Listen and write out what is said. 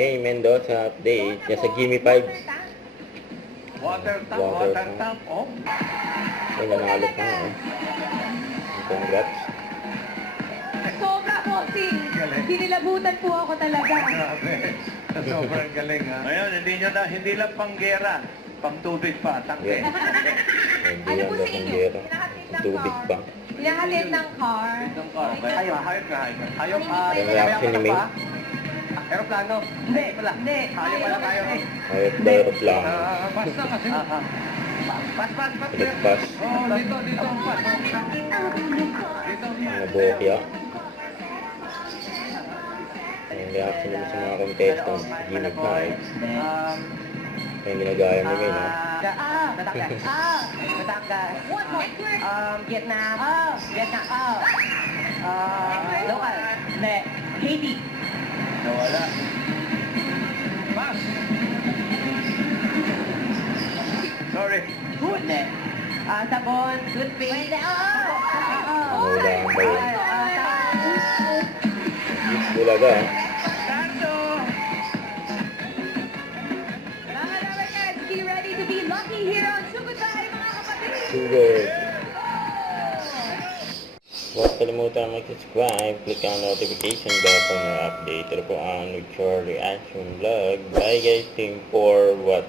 May Mendoza update. Yan sa Gimme 5. Water tap, oh. May nanalo pa nga. Congrats. Sobra, bossing. Hinilabutan po ako talaga. Grabe. Sobrang galing, ha? Ngayon, hindi lang panggera. Pang tubig pa, tangke. Yan. Hindi Ano yan po daw sa inyo? panggera. Hinahatid ng Tubig car. pa. Hinahatid ng car. Hayop ka. Hayop, Yung reaction ni May. Aeroplano? Hindi, wala. Hindi. Hayop pala tayo. Hayop ba aeroplano? Basta kasi. Pas. Pinagpas. Oh, dito. Pas. Mga bokya. Yung reaction naman sa mga contestants. Gimme 5. Yung ginagaya ni May, no? Batangas. One more. Vietnam. Vietnam. Local. Hindi. Haiti. Nawala. Pas. Sorry. Food. Sabon. Toothpaste. Nawala ang bayo. Bulaga, ha? Mga Labarkads, be ready to be lucky here on Sugutay, mga kapatid. Sugar. Huwag kalimutan mag-subscribe, click ang notification bell for more update. Ito po ang Mature Reaction Vlog. Bye guys, team for what?